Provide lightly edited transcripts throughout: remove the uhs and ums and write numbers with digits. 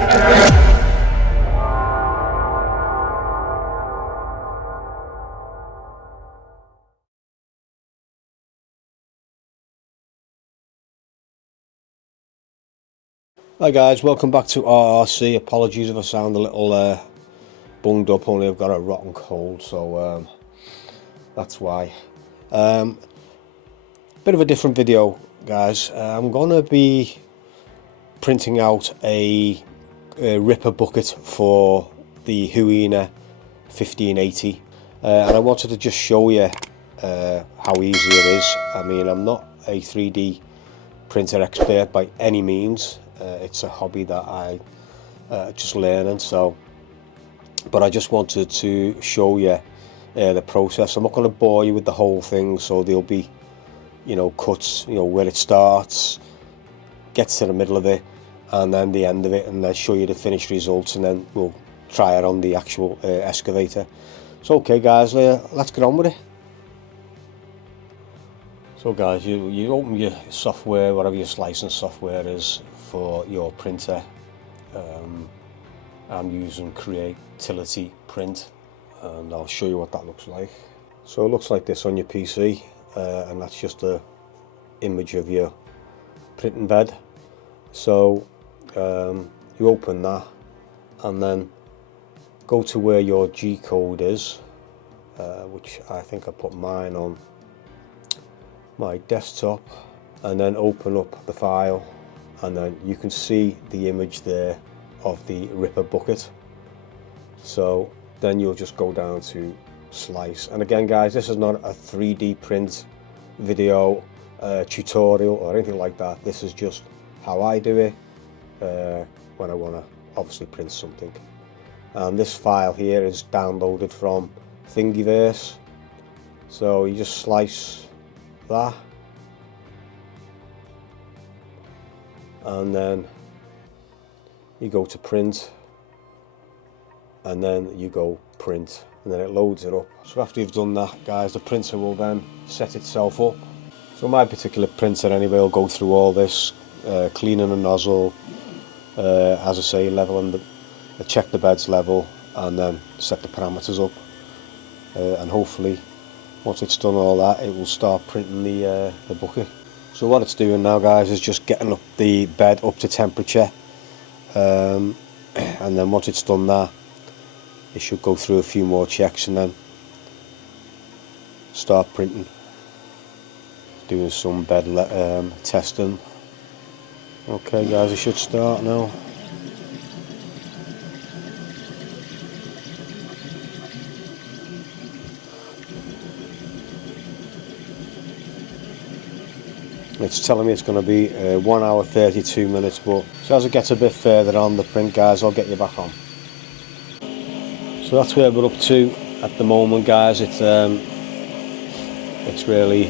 Hi guys, welcome back to RRC. Apologies if I sound a little bunged up, only I've got a rotten cold, so that's why. Bit of a different video, guys. I'm going to be printing out a ripper bucket for the Huina 1580, and I wanted to just show you how easy it is. I mean, I'm not a 3D printer expert by any means. It's a hobby that I just learning, so but I just wanted to show you the process. I'm not going to bore you with the whole thing, so there'll be, you know, cuts, you know, where it starts, gets to the middle of it, and then the end of it, and then show you the finished results, and then we'll try it on the actual excavator. So okay guys, let's get on with it. So guys, you open your software, whatever your slicing software is for your printer. I'm using Creatility Print, and I'll show you what that looks like. So it looks like this on your PC, and that's just a image of your printing bed. So you open that, and then go to where your G code is, which I think I put mine on my desktop, and then open up the file, and then you can see the image there of the ripper bucket. So then you'll just go down to slice, and again guys, this is not a 3D print video tutorial or anything like that. This is just how I do it when I want to obviously print something. And this file here is downloaded from Thingiverse, so you just slice that, and then you go to print, and then you go print, and then it loads it up. So after you've done that guys, the printer will then set itself up. So my particular printer anyway will go through all this, cleaning the nozzle, as I say, leveling the, check the bed's level, and then set the parameters up, and hopefully once it's done all that, it will start printing the bucket. So what it's doing now guys is just getting up the bed up to temperature, and then once it's done that, it should go through a few more checks and then start printing, doing some bed testing. Okay guys, it should start now. It's telling me it's going to be 1 hour 32 minutes, but so as it gets a bit further on the print guys, I'll get you back on. So that's where we're up to at the moment guys. It's really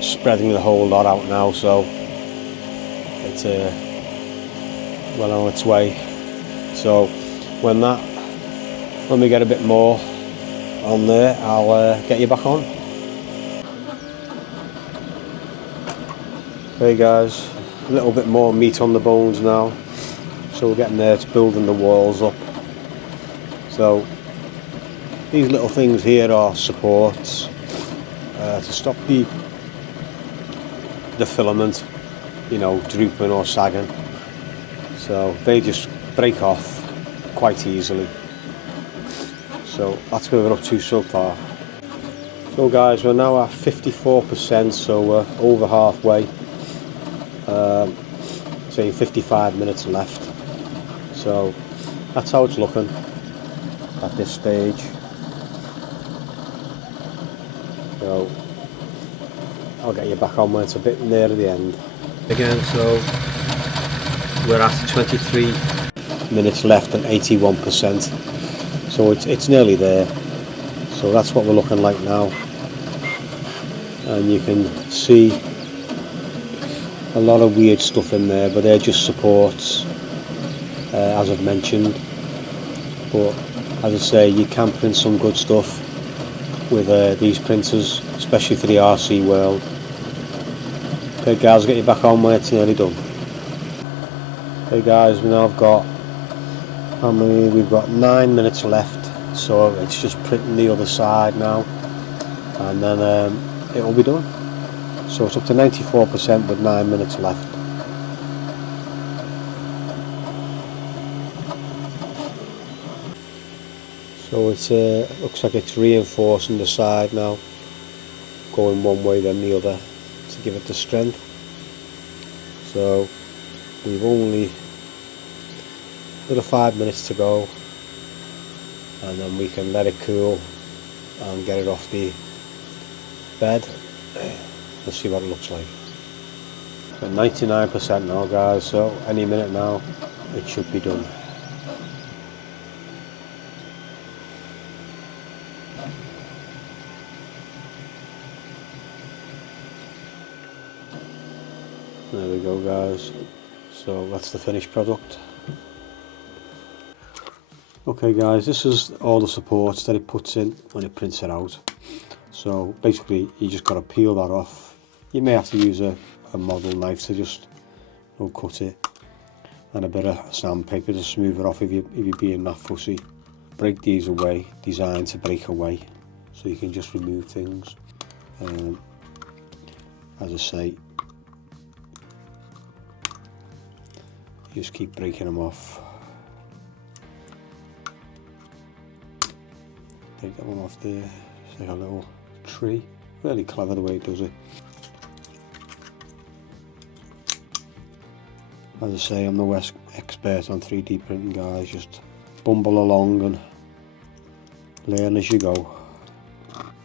spreading the whole lot out now, so it's well on its way. So when we get a bit more on there, I'll get you back on. Hey guys, a little bit more meat on the bones now, so we're getting there. It's building the walls up. So these little things here are supports to stop the filament, you know, drooping or sagging. So they just break off quite easily. So that's where we're up to so far. So guys, we're now at 54%, so we're over halfway. Say 55 minutes left, so that's how it's looking at this stage. So I'll get you back on when it's a bit near the end again. So we're at 23 minutes left and 81%, so it's nearly there. So that's what we're looking like now, and you can see a lot of weird stuff in there, but they're just supports, as I've mentioned. But as I say, you can print some good stuff with these printers, especially for the RC world. Okay guys, I'll get you back on when it's nearly done. Hey guys, we now have got We've got 9 minutes left, so it's just printing the other side now, and then it'll be done. So it's up to 94% with 9 minutes left. So it looks like it's reinforcing the side now, going one way then the other to give it the strength. So we've only another 5 minutes to go, and then we can let it cool and get it off the bed. Let's see what it looks like. So 99% now, guys, so any minute now it should be done. There we go, guys, so that's the finished product. Okay guys, this is all the supports that it puts in when it prints it out. So basically you just got to peel that off. You may have to use a model knife to just cut it, and a bit of sandpaper to smooth it off if you're being that fussy. Break these away, designed to break away, so you can just remove things. As I say, you just keep breaking them off. Take that one off there, it's like a little tree. Really clever the way it does it. As I say, I'm no expert on 3D printing, guys, just bumble along and learn as you go.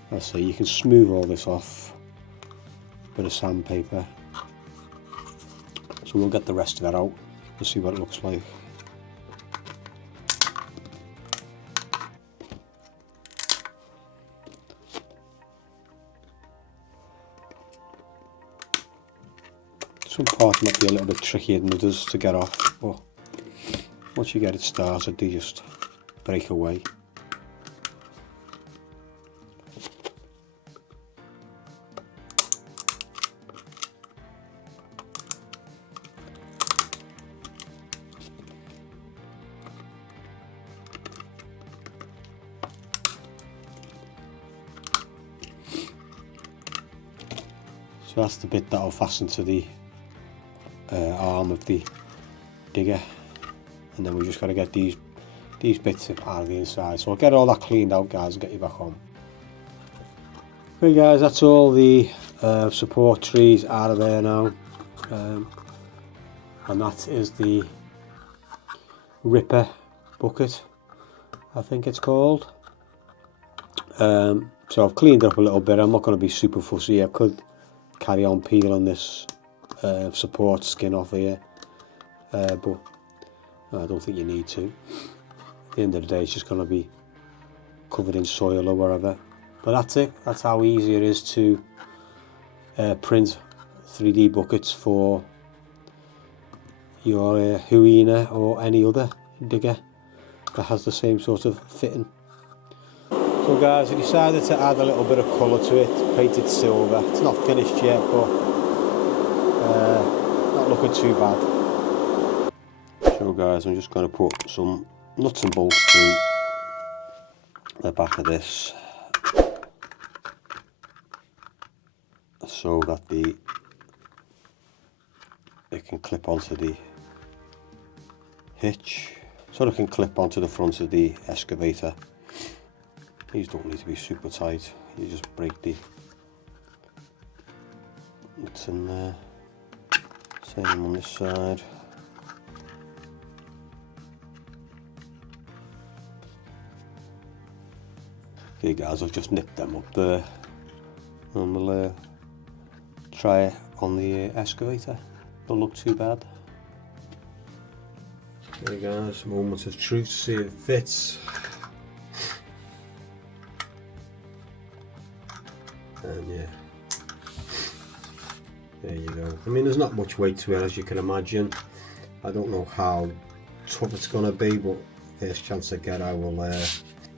As I say, you can smooth all this off with a sandpaper. So we'll get the rest of it out and see what it looks like. Some parts might be a little bit trickier than others to get off, but once you get it started, they just break away. So that's the bit that will fasten to the arm of the digger, and then we just got to get these bits out of the inside. So I'll get all that cleaned out, guys, and get you back home. Okay guys, that's all the support trees out of there now, and that is the Ripper bucket, I think it's called. So I've cleaned it up a little bit. I'm not going to be super fussy. I could carry on peeling this support skin off here, but I don't think you need to. At the end of the day, it's just going to be covered in soil or wherever. But that's it. That's how easy it is to print 3D buckets for your Huina or any other digger that has the same sort of fitting. So guys, I decided to add a little bit of colour to it, painted silver. It's not finished yet, but not looking too bad. So guys, I'm just going to put some nuts and bolts through the back of this, so that it can clip onto the hitch, so it can clip onto the front of the excavator. These don't need to be super tight, you just break the nuts in there. Same on this side. Okay guys, I've just nipped them up there, and we'll try it on the excavator. Don't look too bad. Okay guys, moment of truth, see if it fits. And yeah, there you go. I mean, there's not much weight to it, as you can imagine. I don't know how tough it's going to be, but first chance I get, I will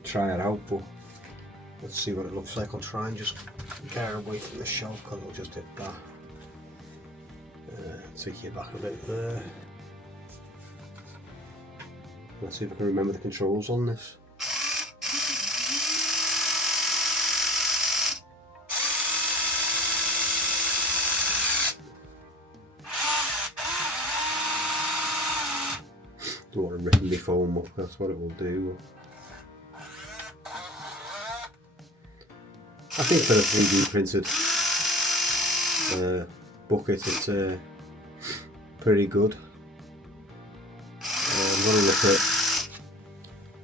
try it out. But let's see what it looks like. I'll try and just get away from the shelf, because I'll just hit that. Take you back a bit there. Let's see if I can remember the controls on this. Don't want to rip my foam up, that's what it will do. I think for a 3D printed bucket it's pretty good. I'm going to look at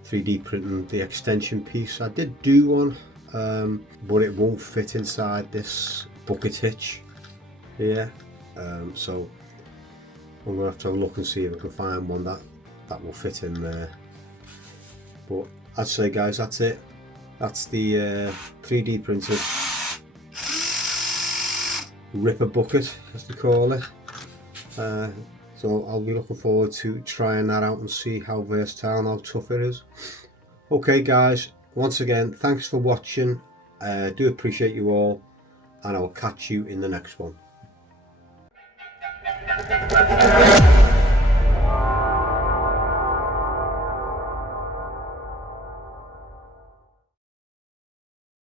3D printing the extension piece. I did do one, but it won't fit inside this bucket hitch here, so I'm going to have a look and see if I can find one that will fit in there. But I'd say, guys, that's it. That's the 3D printed ripper bucket, as they call it. So I'll be looking forward to trying that out and see how versatile and how tough it is. Okay guys, once again, thanks for watching. I do appreciate you all, and I'll catch you in the next one.